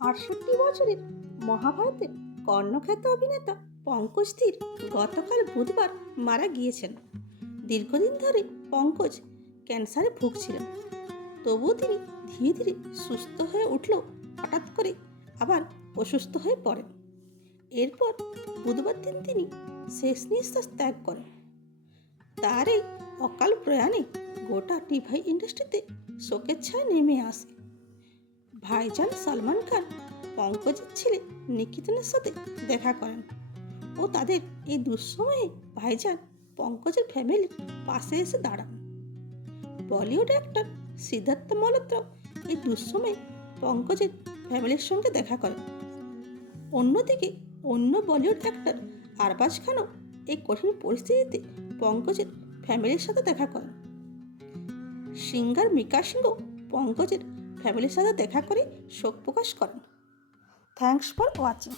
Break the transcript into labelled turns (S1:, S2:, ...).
S1: আটষট্টি বছরের মহাভারতের কর্ণখ্যাত অভিনেতা পঙ্কজ ধীর গতকাল বুধবার মারা গিয়েছেন। দীর্ঘদিন ধরে পঙ্কজ ক্যান্সারে ভুগছিলেন। তবুও তিনি ধীরে ধীরে সুস্থ হয়ে উঠলেও হঠাৎ করে আবার অসুস্থ হয়ে পড়েন। এরপর বুধবার দিন তিনি শেষ নিঃশ্বাস ত্যাগ করেন। তার এই অকাল প্রয়াণে গোটা টিভি ইন্ডাস্ট্রিতে শোকের ছায়া নেমে আসে। ভাইজান সালমান খান পঙ্কজের ছেলে নিকিতনের সাথে দেখা করেন। ও তাদের এই দুঃসময়ে ভাইজান পঙ্কজের ফ্যামিলির পাশে এসে দাঁড়ান। বলিউড অ্যাক্টর সিদ্ধার্থ মালহোত্রা এই দুঃসময়ে পঙ্কজের ফ্যামিলির সঙ্গে দেখা করেন। অন্যদিকে অন্য বলিউড অ্যাক্টর আরবাজ খানও এই কঠিন পরিস্থিতিতে পঙ্কজের ফ্যামিলির সাথে দেখা করেন। সিঙ্গার মিকা সিংহ পঙ্কজের ফ্যামিলির সাথে দেখা করে শোক প্রকাশ করেন। Thanks for watching